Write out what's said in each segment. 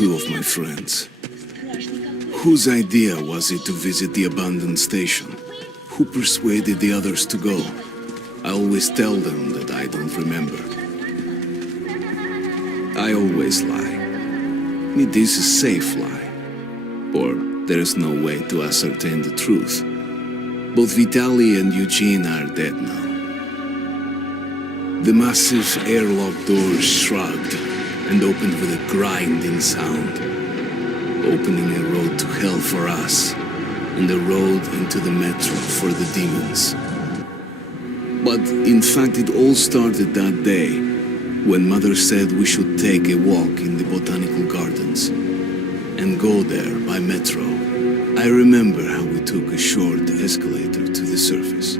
two of my friends. Whose idea was it to visit the abandoned station? Who persuaded the others to go? I always tell them that I don't remember. I always lie. It is a safe lie. Or there is no way to ascertain the truth. Both Vitaly and Eugene are dead now. The massive airlock doors shrugged and opened with a grinding sound, opening a road to hell for us and a road into the metro for the demons. But in fact, it all started that day when Mother said we should take a walk in the botanical gardens and go there by metro. I remember how we took a short escalator to the surface,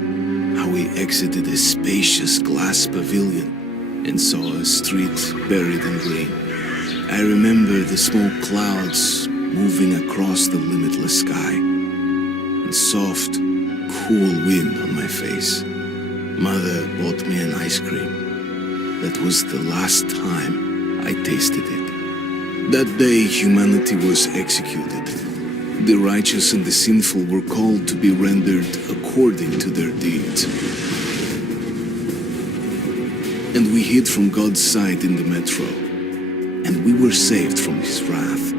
how we exited a spacious glass pavilion and saw a street buried in green. I remember the smoke clouds moving across the limitless sky and soft, cool wind on my face. Mother bought me an ice cream. That was the last time I tasted it. That day, humanity was executed. The righteous and the sinful were called to be rendered according to their deeds. And we hid from God's sight in the metro. And we were saved from his wrath.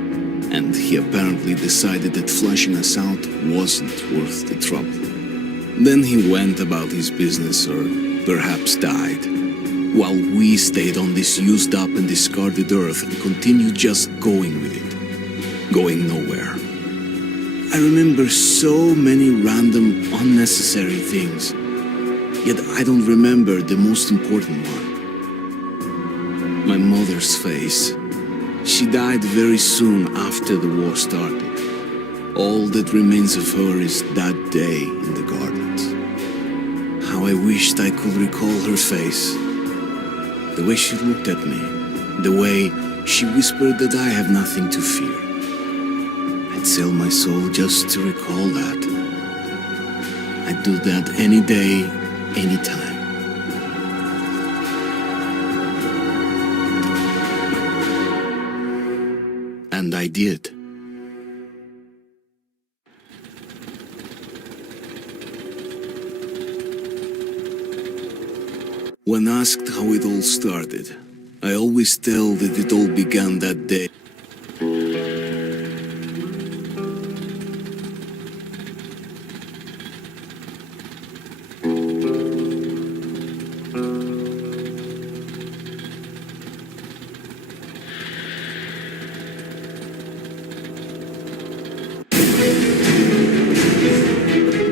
And he apparently decided that flushing us out wasn't worth the trouble. Then he went about his business, or perhaps died, while we stayed on this used up and discarded earth and continued just going with it, going nowhere. I remember so many random, unnecessary things, yet I don't remember the most important one. My mother's face. She died very soon after the war started. All that remains of her is that day in the gardens. How I wished I could recall her face. The way she looked at me. The way she whispered that I have nothing to fear. I'd sell my soul just to recall that. I'd do that any day, any time. And I did. When asked how it all started, I always tell that it all began that day.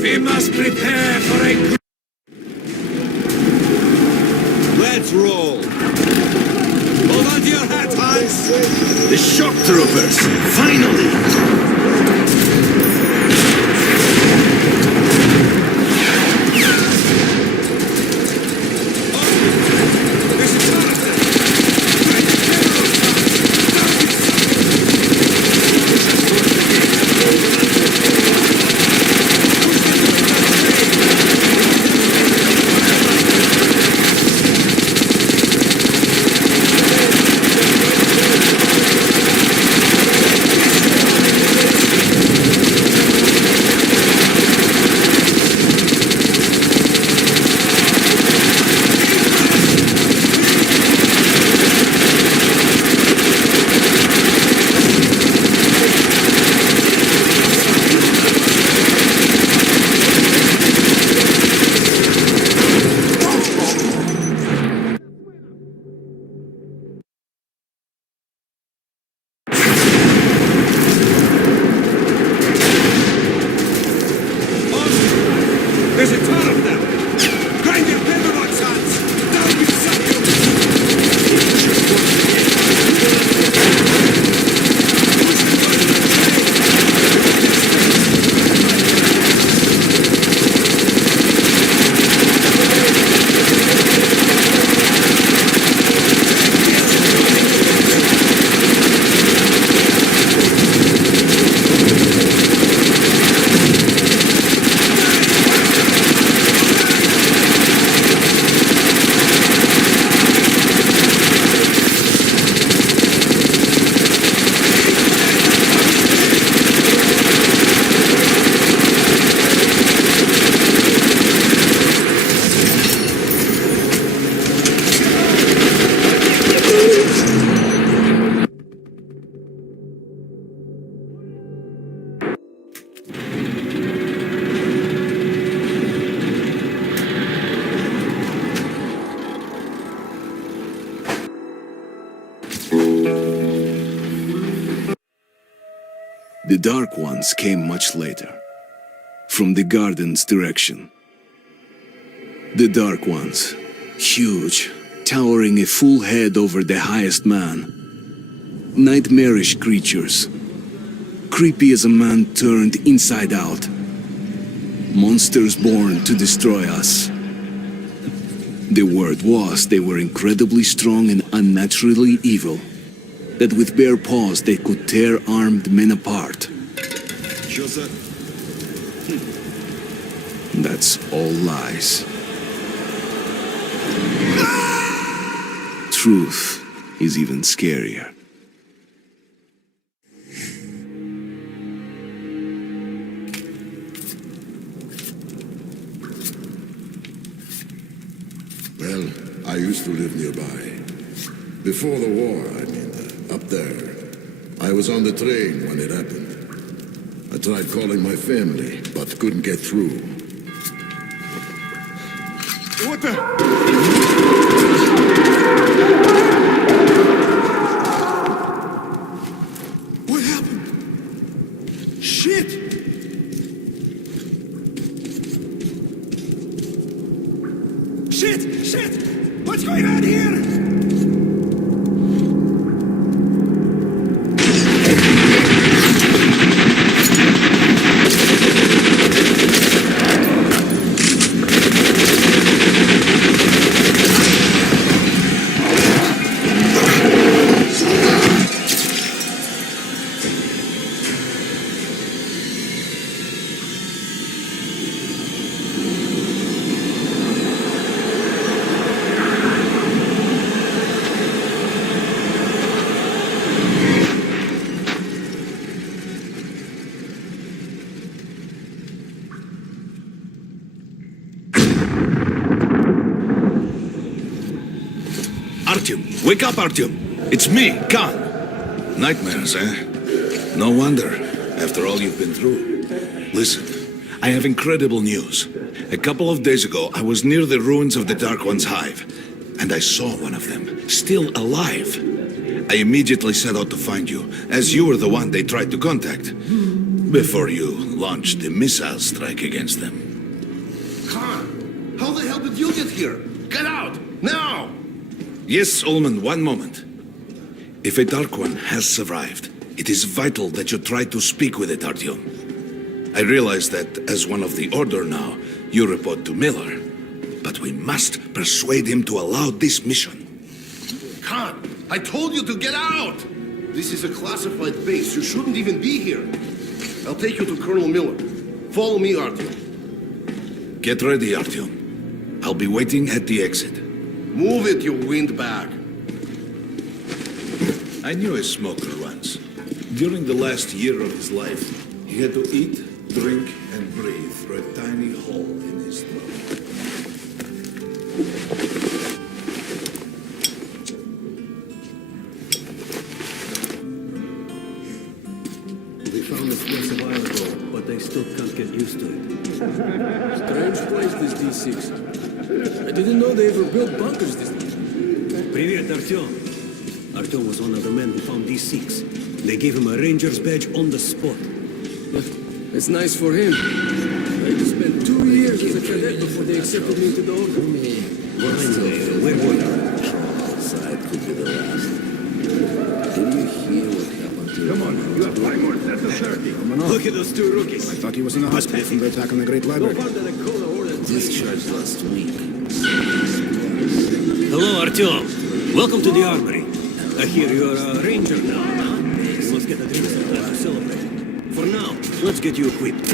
We must prepare for a... Let's roll! Hold on to your hats, Hans! The shock troopers! Finally! The Dark Ones came much later, from the garden's direction. The Dark Ones, huge, towering a full head over the highest man. Nightmarish creatures, creepy as a man turned inside out. Monsters born to destroy us. The word was they were incredibly strong and unnaturally evil, that with bare paws they could tear armed men apart. That's all lies. Truth is even scarier. Well, I used to live nearby. Before the war, up there. I was on the train when it happened. I tried calling my family, but couldn't get through. What the? What happened? Shit! Shit! What's going on here? Artyom, wake up, Artyom. It's me, Khan. Nightmares, eh? No wonder, after all you've been through. Listen, I have incredible news. A couple of days ago, I was near the ruins of the Dark One's hive, and I saw one of them, still alive. I immediately set out to find you, as you were the one they tried to contact, before you launched the missile strike against them. Khan, how the hell did you get here? Get out, now! Yes, Ullman, one moment. If a Dark One has survived, it is vital that you try to speak with it, Artyom. I realize that as one of the Order now, you report to Miller. But we must persuade him to allow this mission. Khan, I told you to get out! This is a classified base. You shouldn't even be here. I'll take you to Colonel Miller. Follow me, Artyom. Get ready, Artyom. I'll be waiting at the exit. Move it, you windbag. I knew a smoker once. During the last year of his life, he had to eat, drink, and breathe through a tiny hole in his throat. They found this place a while ago, but they still can't get used to it. Strange place, this D6. I didn't know they ever built bunkers this way. Привет, Artyom. Artyom was one of the men who found D6. They gave him a ranger's badge on the spot. It's nice for him. I just spent 2 years as a cadet before they accepted me into the order. Well, anyway, where were you? Side could be the last. Did you hear what happened to Come on, you have 5 more sets of 30. Look at those two rookies. I thought he was in the hospital from the attack on the Great No Library. wonder the Kona ordered discharged last week? Hello, Artyom. Welcome to the armory. I hear you're a ranger now, huh? You must get a drink sometime to celebrate. For now, let's get you equipped.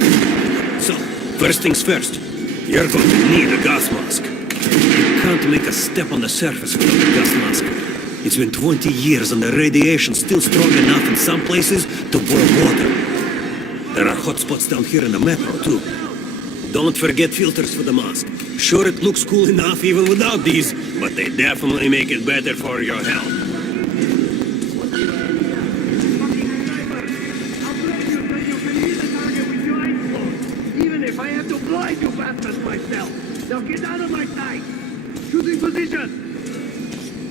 So, first things first. You're going to need a gas mask. You can't make a step on the surface without a gas mask. It's been 20 years and the radiation's still strong enough in some places to boil water. There are hot spots down here in the metro, too. Don't forget filters for the mask. Sure, it looks cool enough even without these, but they definitely make it better for your health. Even if I have to blind you bastards myself. Now get out of my sight. Shooting position.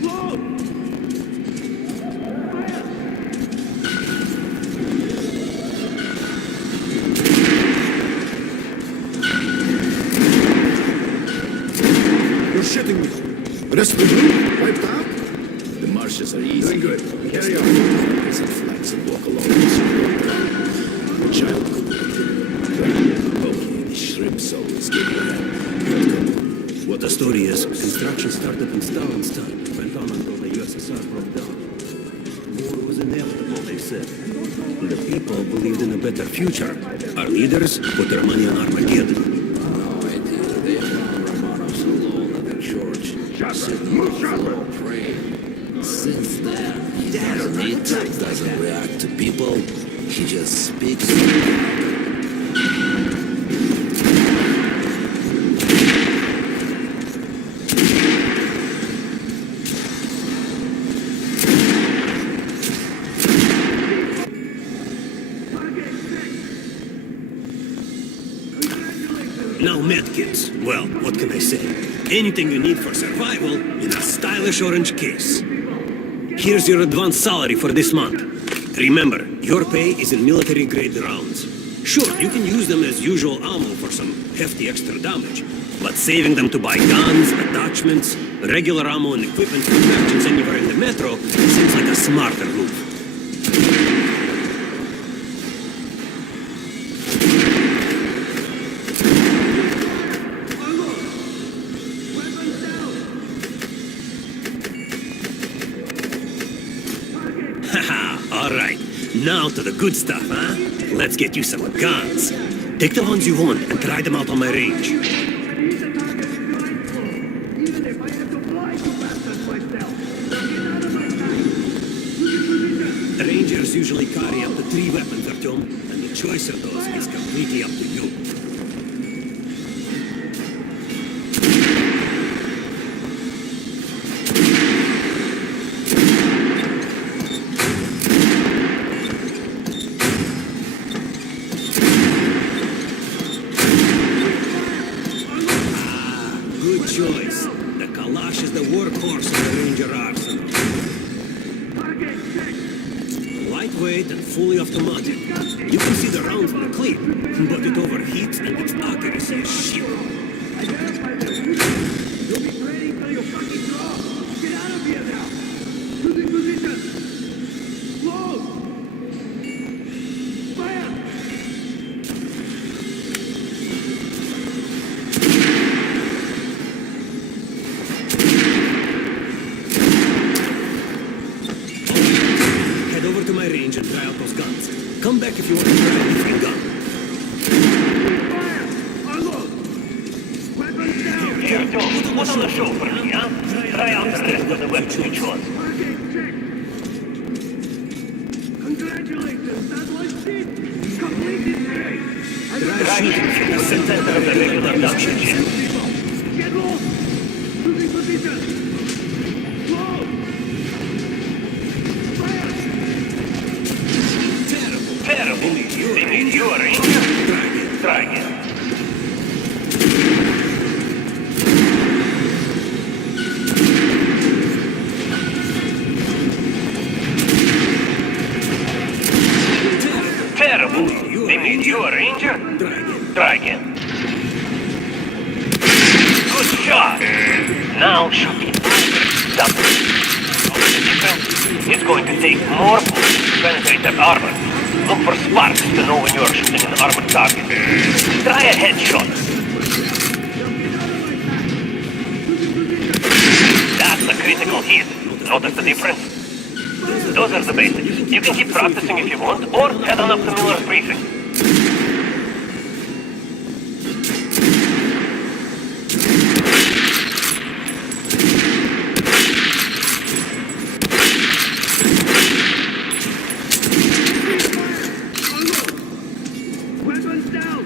Load. rest of the group wiped out? The marshes are easy. Doing good. Carry on. There's some flags and walk along this road. The child could okay, the shrimp soul is getting What the story is, construction started in Stalin's went on until the USSR broke down. War was inevitable, they said. The people believed in a better future. Our leaders put their money on Armageddon. no idea. They found Romanovs alone at the church. Sitting on the floor praying. Since then, he doesn't react to people. He just speaks. Now medkits. Well, what can I say? Anything you need for survival in a stylish orange case. Here's your advance salary for this month. Remember, your pay is in military-grade rounds. Sure, you can use them as usual ammo for some hefty extra damage, but saving them to buy guns, attachments, regular ammo and equipment for merchants anywhere in the metro seems like a smarter move. Haha, alright. Now to the good stuff, huh? Let's get you some guns. Take the ones you want and try them out on my range. Even if I have to fly you bastards myself. Now get out of my sight. Rangers usually carry up to 3 weapons, Artyom, and the choice of those is completely up to you. Good choice. The Kalash is the workhorse of the Ranger arsenal. Lightweight and fully automatic. You can see the round from the clip, but it overheats and its accuracy is shit. Identify them. You'll be ready till you fucking draw. Get out of here now. Losing position. Load. Fire. Head over to my range and try out those guns. Come back if you want to try a different gun. Fire. Unload. Weapons down. Here, Joe, put on the show for me, huh? Try out the rest of the weapons you chose. Target check. Congratulations. That was it. Completed today. Try shooting from the center of the regular production ship. Get low. Losing position. Load. Fire. Terrible. They mean you are injured? Try again. Terrible. They mean you are injured? Try again. Good shot. Now shoot it. Stop. It's going to take more bullets to penetrate that armor. Look for sparks to know when you are shooting an armored target. Try a headshot. That's a critical hit. Notice the difference? Those are the basics. You can keep practicing if you want, or head on up to Miller's briefing. Weapons down.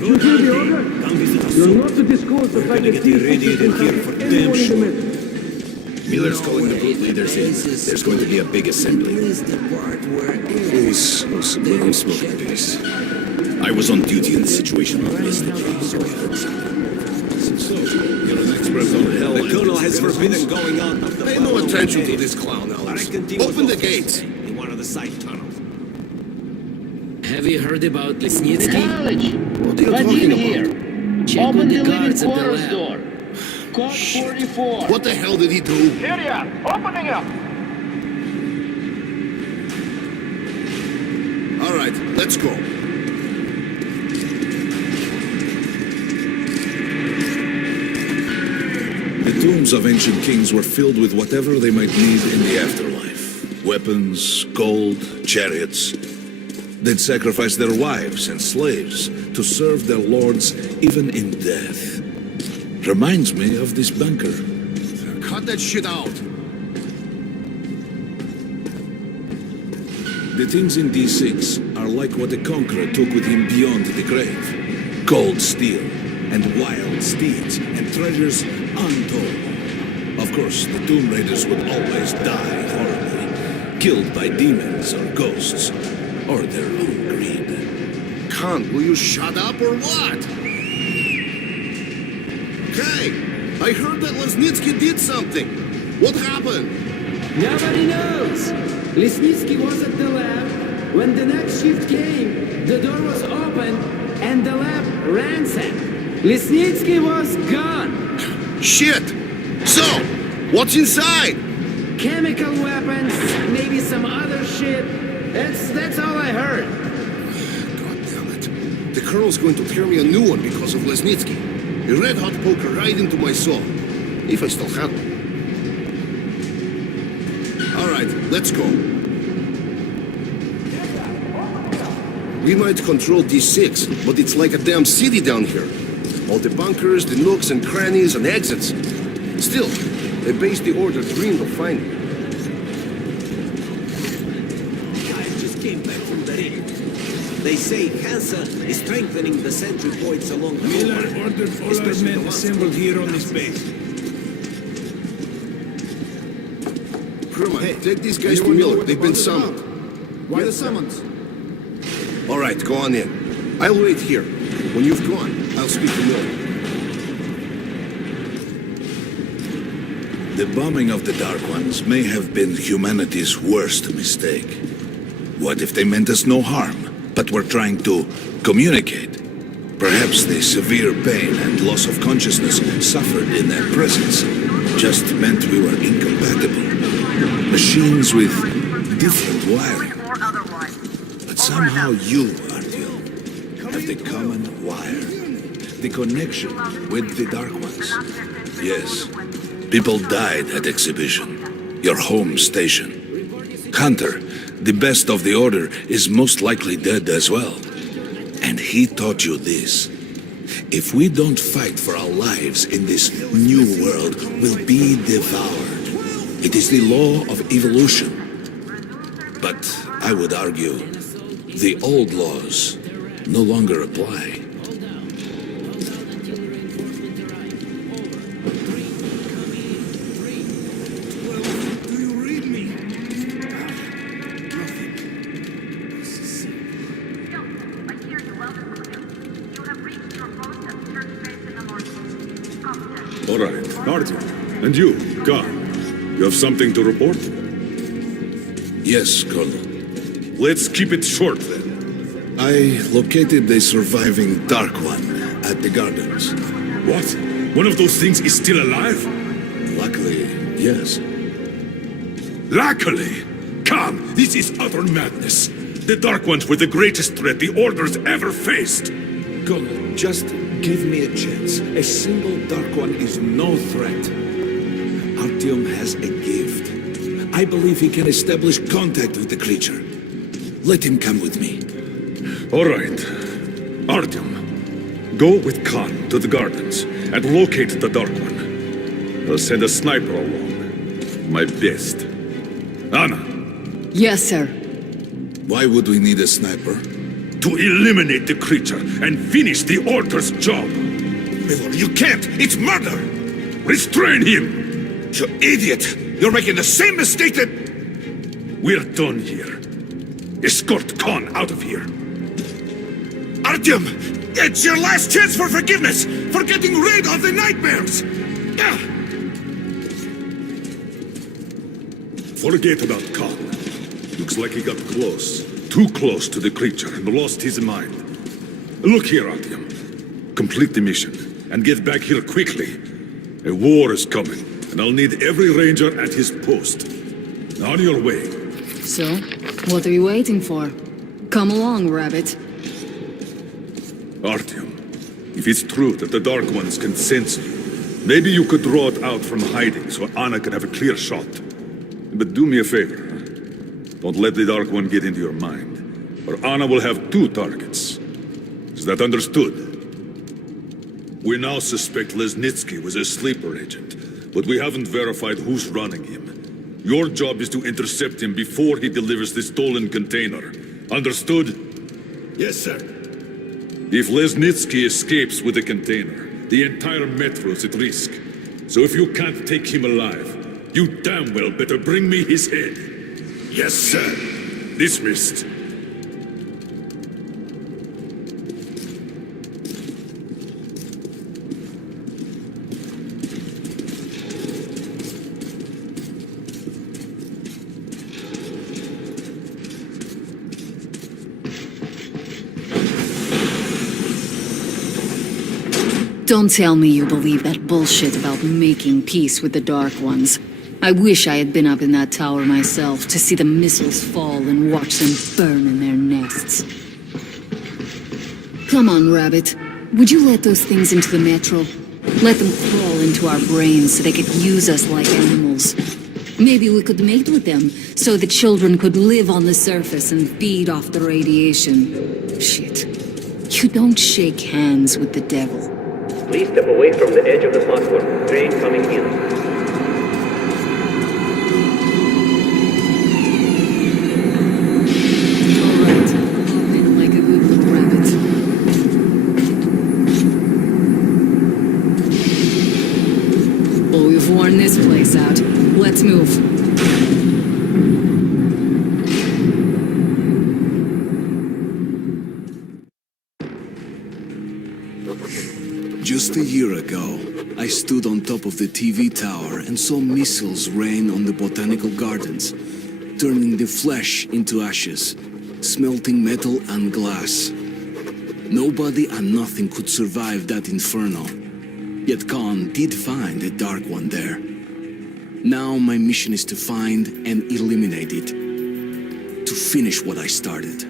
Good hunting. Come visit us soon. Not to disclose the We're gonna get irradiated here for damn sure. Miller's calling the group leaders in. There's going to be a big assembly. Please, let him smoke in peace. I was on duty in the situation yesterday, so I heard something. So, you're an expert on hell. The colonel has forbidden going out of the Pay no attention to this clown, Alice. Open the gates. in one of the side tunnels. Have you heard about Lesnitsky? What are you talking about? Check with the guards at the lab. Code 44. What the hell did he do? Here you are, opening up. All right, let's go. The tombs of ancient kings were filled with whatever they might need in the afterlife. Weapons, gold, chariots. They'd sacrifice their wives and slaves to serve their lords even in death. Reminds me of this bunker. Cut that shit out. The things in D6 are like what the Conqueror took with him beyond the grave. Gold steel, and wild steeds, and treasures untold. Of course, the Tomb Raiders would always die horribly, killed by demons or ghosts, or their own greed. Khan, will you shut up or what? Hey, I heard that Lesnitsky did something. What happened? Nobody knows. Lesnitsky was at the lab. When the next shift came, the door was open and the lab ransacked. Lesnitsky was gone. Shit! So, what's inside? Chemical weapons, maybe some other shit. That's all I heard. God damn it. The Colonel's going to tear me a new one because of Lesnitsky. A red-hot poker right into my soul. If I still had one. All right, let's go. We might control D6, but it's like a damn city down here. All the bunkers, the nooks and crannies and exits. Still, the base the Order dreamed of finding. I just came back from the ring. They say Hansa is strengthening the sentry points along the Miller border, ordered all our especially men the ones assembled here on this base. Crewman, take these guys to Miller. They've been summoned. Why the summons? All right, go on in. I'll wait here. When you've gone, I'll speak to Miller. The bombing of the Dark Ones may have been humanity's worst mistake. What if they meant us no harm, but were trying to communicate? Perhaps the severe pain and loss of consciousness suffered in their presence just meant we were incompatible. Machines with different wiring. But somehow you, Artyom, have the common wire. The connection with the Dark Ones. Yes. People died at exhibition. Your home station. Hunter, the best of the Order, is most likely dead as well. And he taught you this. If we don't fight for our lives in this new world, we'll be devoured. It is the law of evolution. But I would argue, the old laws no longer apply. All right, Artyom. And you, Khan. You have something to report? Yes, Colonel. Let's keep it short, then. I located the surviving Dark One at the gardens. What? One of those things is still alive? Luckily, yes. Luckily! Khan, this is utter madness. The Dark Ones were the greatest threat the Order's ever faced. Colonel, just give me a chance. A single Dark One is no threat. Artyom has a gift. I believe he can establish contact with the creature. Let him come with me. All right. Artyom, go with Khan to the gardens and locate the Dark One. I'll send a sniper along. My best. Anna, Yes, sir. Why would we need a sniper? to eliminate the creature and finish the Order's job. Miller, you can't! It's murder! Restrain him! You idiot! You're making the same mistake that... We're done here. Escort Khan out of here. Artyom! It's your last chance for forgiveness! For getting rid of the nightmares! Forget about Khan. Looks like he got close. Too close to the creature and lost his mind. Look here, Artyom. Complete the mission and get back here quickly. A war is coming, and I'll need every ranger at his post. On your way. So, what are you waiting for? Come along, Rabbit. Artyom, if it's true that the Dark Ones can sense you, maybe you could draw it out from hiding so Anna can have a clear shot. But do me a favor. Don't let the Dark One get into your mind, or Anna will have two targets. Is that understood? We now suspect Lesnitsky was a sleeper agent, but we haven't verified who's running him. Your job is to intercept him before he delivers the stolen container. Understood? Yes, sir. If Lesnitsky escapes with the container, the entire metro's at risk. So if you can't take him alive, you damn well better bring me his head. Yes, sir. Dismissed. Don't tell me you believe that bullshit about making peace with the Dark Ones. I wish I had been up in that tower myself to see the missiles fall and watch them burn in their nests. Come on, Rabbit. Would you let those things into the metro? Let them crawl into our brains so they could use us like animals. Maybe we could mate with them, so the children could live on the surface and feed off the radiation. Shit. You don't shake hands with the devil. Please step away from the edge of the platform. Train coming in. Alright. Hop in like a good little rabbit. Oh, we've worn this place out. Let's move. Just a year ago, I stood on top of the TV tower and saw missiles rain on the botanical gardens, turning the flesh into ashes, smelting metal and glass. Nobody and nothing could survive that inferno. Yet Khan did find a Dark One there. Now my mission is to find and eliminate it, to finish what I started.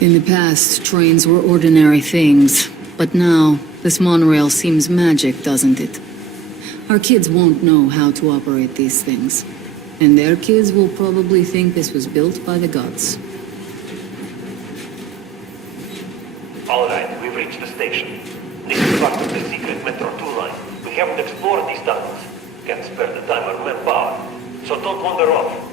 In the past, trains were ordinary things, but now, this monorail seems magic, doesn't it? Our kids won't know how to operate these things, and their kids will probably think this was built by the gods. All right, we've reached the station. This is part of the secret Metro 2 line. We haven't explored these tunnels. Can't spare the time or manpower, so don't wander off.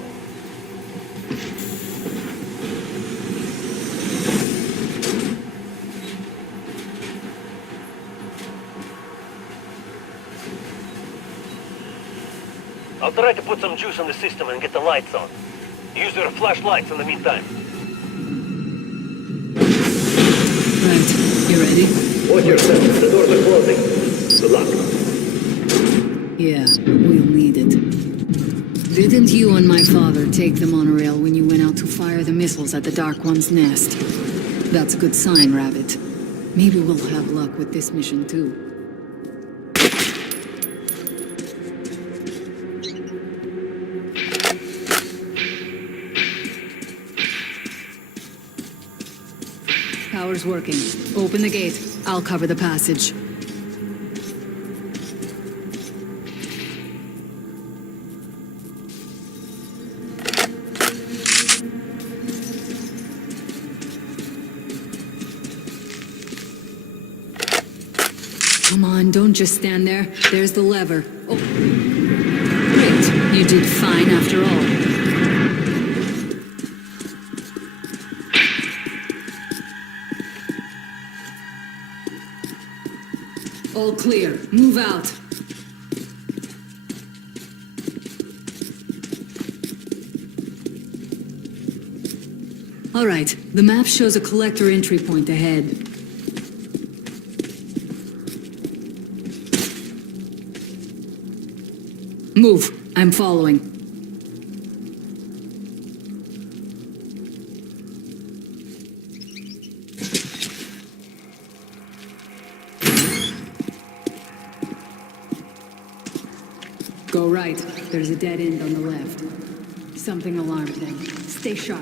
I'll try to put some juice on the system and get the lights on. Use your flashlights in the meantime. Right, you ready? Watch yourself, the doors are closing. Good luck. Yeah, we'll need it. Didn't you and my father take the monorail when you went out to fire the missiles at the Dark One's nest? That's a good sign, Rabbit. Maybe we'll have luck with this mission too. Power's working. Open the gate. I'll cover the passage. Come on, don't just stand there. There's the lever. Oh. Great. You did fine after all. All clear. Move out. All right. The map shows a collector entry point ahead. Move. I'm following. Go right. There's a dead end on the left. Something alarmed them. Stay sharp.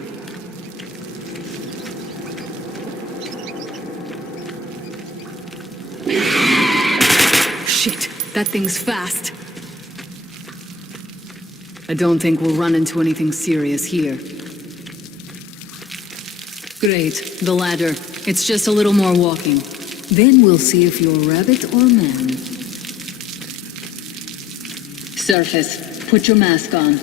Shit, that thing's fast. I don't think we'll run into anything serious here. Great, the ladder. It's just a little more walking. Then we'll see if you're rabbit or man. Surface, put your mask on.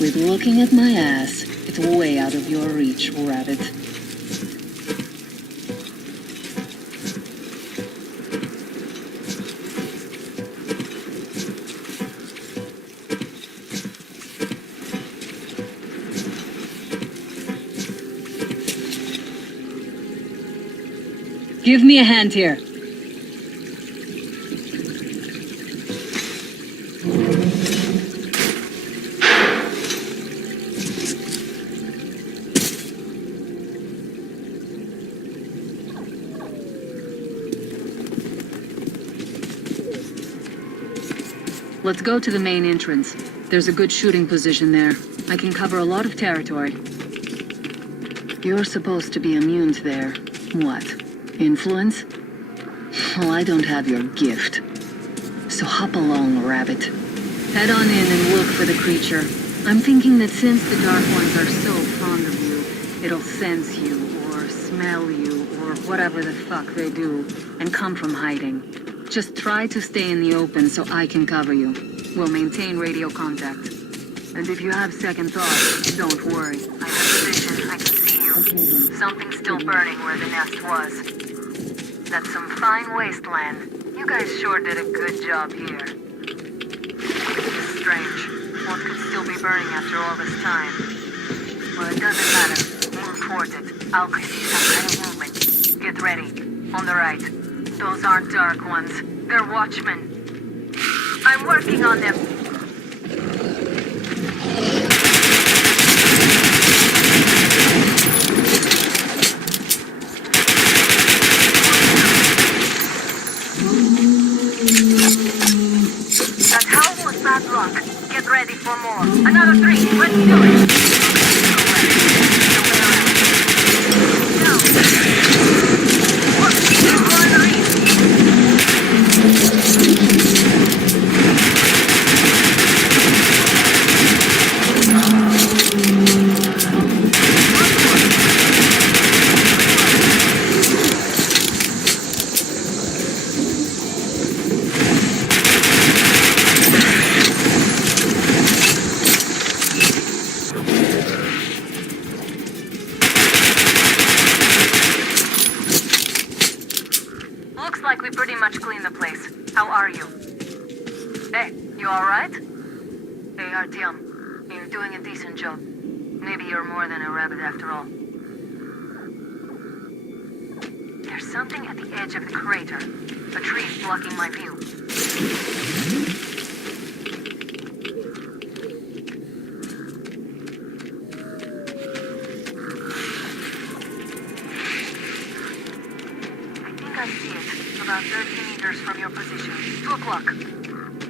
With looking at my ass, it's way out of your reach, rabbit. Give me a hand here. Let's go to the main entrance. There's a good shooting position there. I can cover a lot of territory. You're supposed to be immune to their... what? Influence? Well, I don't have your gift. So hop along, rabbit. Head on in and look for the creature. I'm thinking that since the Dark Ones are so fond of you, it'll sense you, or smell you, or whatever the fuck they do, and come from hiding. Just try to stay in the open so I can cover you. We'll maintain radio contact. And if you have second thoughts, don't worry. I have vision. I can see you. Something's still burning where the nest was. That's some fine wasteland. You guys sure did a good job here. It's strange. What could still be burning after all this time? Well, it doesn't matter. Move towards it. I'll see some kind of movement. Get ready. On the right. Those aren't Dark Ones. They're Watchmen. I'm working on them. That howl was bad luck. Get ready for more. Another 3. Let's do it. You're doing a decent job. Maybe you're more than a rabbit after all. There's something at the edge of the crater. A tree's blocking my view. I think I see it. About 30 meters from your position. 2 o'clock.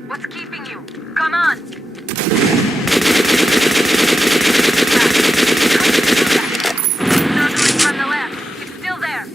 What's keeping you? Come on! From the left. It's still there.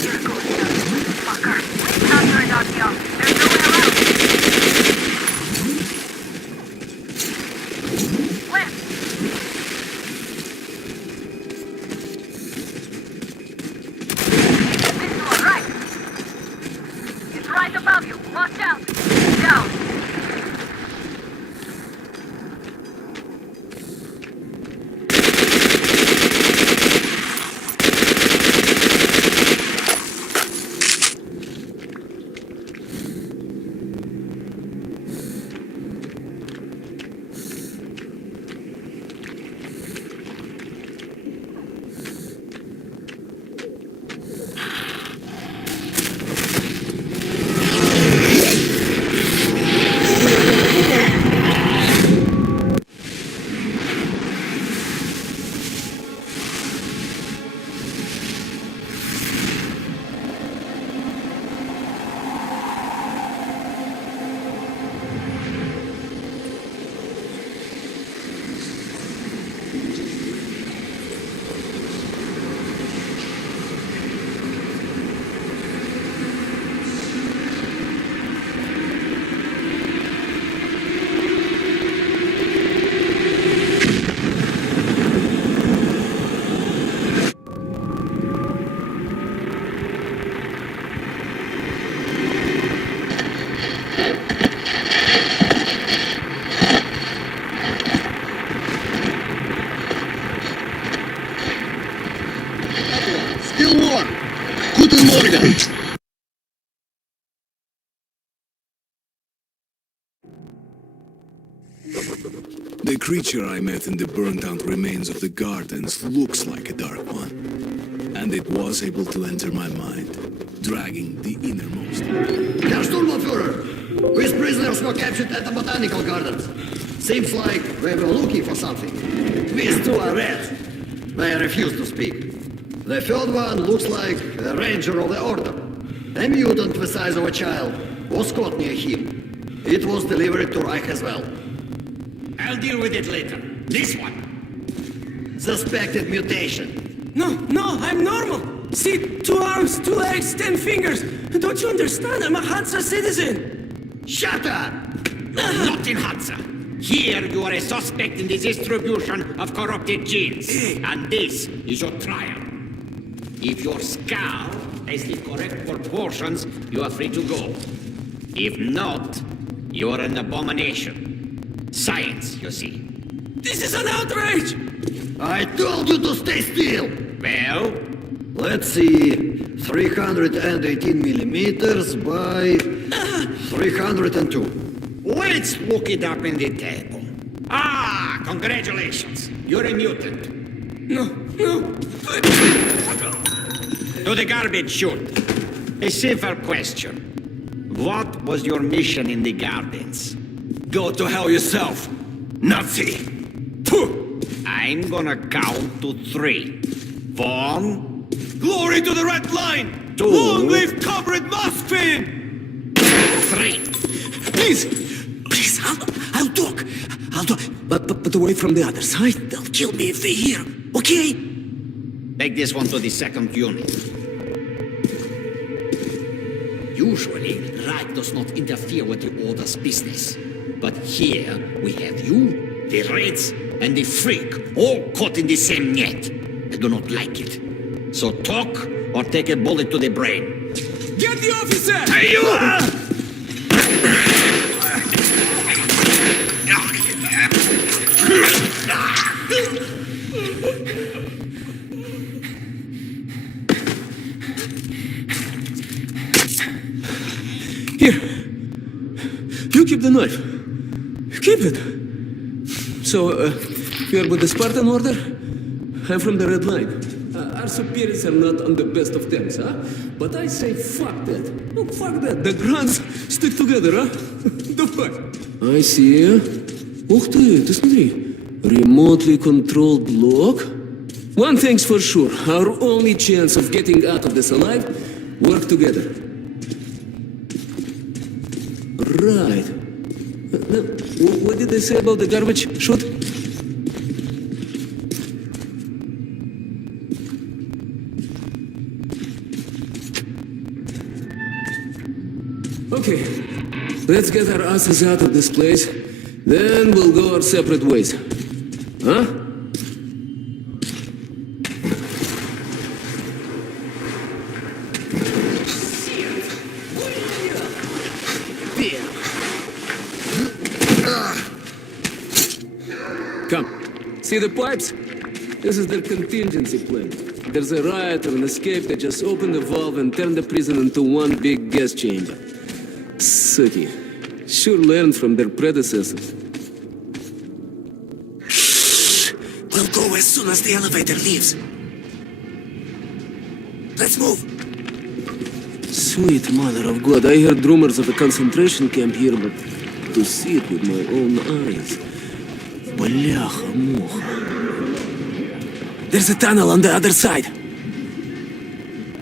Fucker. Counter it, Artyom. There's no way around. Left. This one, right. It's right above you. Watch out. Down. Still warm. Guten Morgen. The creature I met in the burnt-out remains of the gardens looks like a dark one. And it was able to enter my mind, dragging the innermost. Herr Sturmbannführer, these prisoners were captured at the botanical gardens. Seems like they were looking for something. These two are rats. They refuse to speak. The third one looks like a ranger of the order. A mutant the size of a child was caught near him. It was delivered to Reich as well. I'll deal with it later. This one. Suspected mutation. No, I'm normal. See, 2 arms, 2 legs, 10 fingers. Don't you understand? I'm a Hansa citizen. Shut up! Not in Hansa. Here you are a suspect in the distribution of corrupted genes. And this is your trial. If your skull has the correct proportions, you are free to go. If not, you are an abomination. Science, you see. This is an outrage! I told you to stay still! Well? Let's see. 318 millimeters by 302. Let's look it up in the table. Ah, congratulations. You're a mutant. No. To the garbage chute. A simple question. What was your mission in the gardens? Go to hell yourself, Nazi! Pooh. I'm gonna count to 3. 1, Glory to the Red Line! 2, Long live Comrade Moskvin! 3. Please, I'll talk. But away from the others, right? They'll kill me if they hear, okay? Take this one to the 2nd unit. Usually, Reich does not interfere with the Order's business. But here, we have you, the Reds, and the Freak, all caught in the same net. I do not like it. So talk, or take a bullet to the brain. Get the officer! Hey, you! Here. You keep the knife. Keep it. So, you're with the Spartan Order? I'm from the Red Line. Our superiors are not on the best of terms, huh? But I say fuck that. No, fuck that. The Grunts stick together, huh? Давай. I see. Ух ты, ты смотри. Remotely controlled block. One thing's for sure. Our only chance of getting out of this alive, work together. Right. Now, what did they say about the garbage chute? Okay, let's get our asses out of this place. Then we'll go our separate ways. Huh? Come. See the pipes? This is their contingency plan. There's a riot or an escape, they just open the valve and turn the prison into one big gas chamber. Suki. Sure learned from their predecessors. Shh! We'll go as soon as the elevator leaves. Let's move. Sweet mother of God, I heard rumors of a concentration camp here, but to see it with my own eyes. Бляха-муха. There's a tunnel on the other side.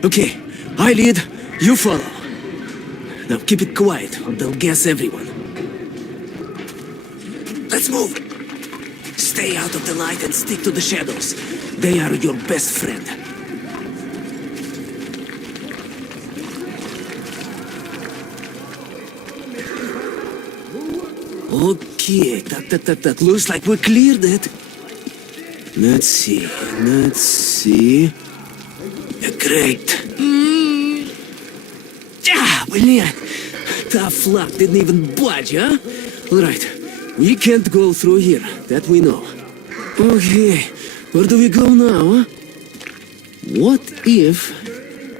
Okay, I lead, you follow. Now keep it quiet, or they'll guess everyone. Let's move. Stay out of the light and stick to the shadows. They are your best friend. Okay, tak. Looks like we cleared it. Let's see. Great. Блин. Tough luck, didn't even budge, huh? All right, we can't go through here, that we know. Okay, where do we go now, huh? What if...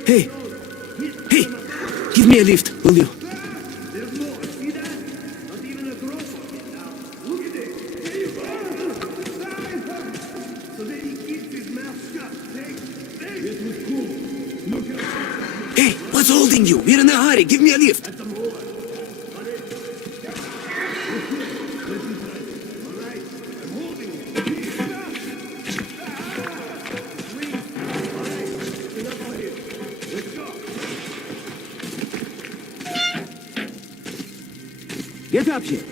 Hey, give me a lift, will you? Hey, what's holding you? We're in a hurry. Give me a lift. Get up here.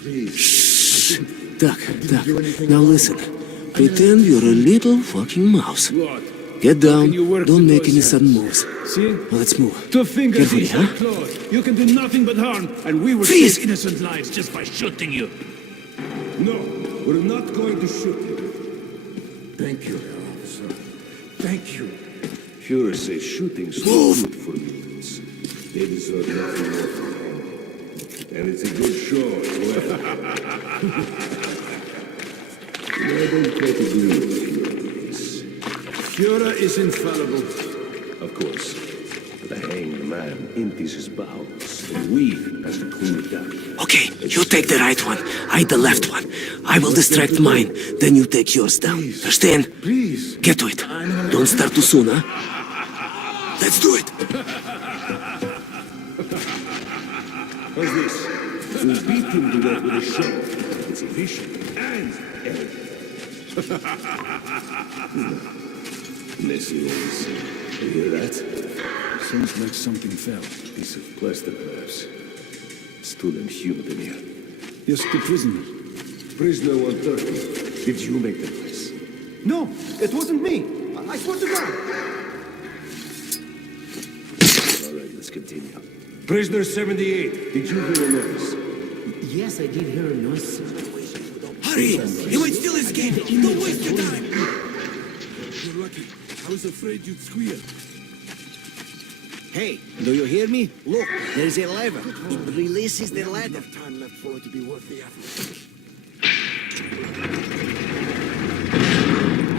Please. Shh. Duck. Now listen. Pretend you're a little fucking mouse. Get down. Don't make any sudden moves. See? Well, let's move. Two fingers Carefully, each huh? claws. You can do nothing but harm, and we will Freeze! save innocent lives just by shooting you. No, we're not going to shoot you. Thank you, officer. Thank you. Führer says shooting's too good for mutants. They deserve nothing more from him. And it's a good show as well. I don't quite agree with Führer. Führer is infallible. Of course. But a hanged man empties his bowels, and we has to clean it up. Okay, you take the right one. I the left one. I will distract mine. Then you take yours down. Understand? Please. Get to it. Don't start too soon, huh? Let's do it. How's this? We'll beat him to death with a shovel. It's efficient and elegant. Messy ones. You hear that? Sounds like something fell. Piece of plastic, perhaps. It's too damn humid in here. Just the prisoner. Prisoner 130. Did you make the mess? No, it wasn't me. I swear to God. All right, let's continue. Prisoner 78. Did you hear a noise? Yes, I did hear a noise. Hurry! You might still escape. Don't waste your time. You're lucky. I was afraid you'd squeal. Hey, do you hear me? Look, there's a lever. It releases the ladder. Time left for it to be worth the effort.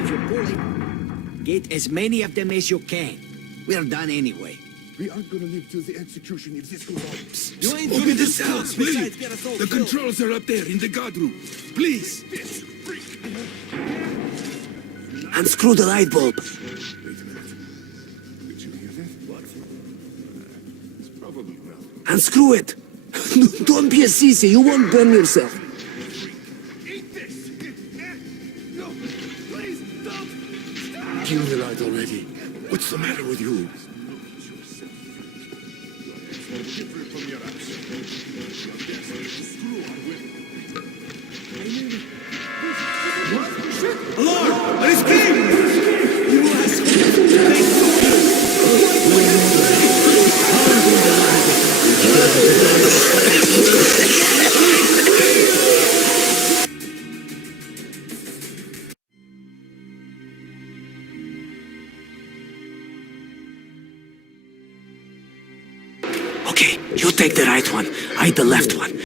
If you pull it, get as many of them as you can. We're done anyway. We aren't gonna live till the execution if this goes on. You ain't open the cells, will you? The controls are up there in the guard room. Please. Unscrew the light bulb. Wait a minute. Did you hear that? What? It's probably not. Unscrew it. Don't be a sissy. You won't burn yourself. Eat this. No, please, don't. Kill the light already. What's the matter with you? Alarm! An escape! You ask! Okay, you take the right one, I the left one.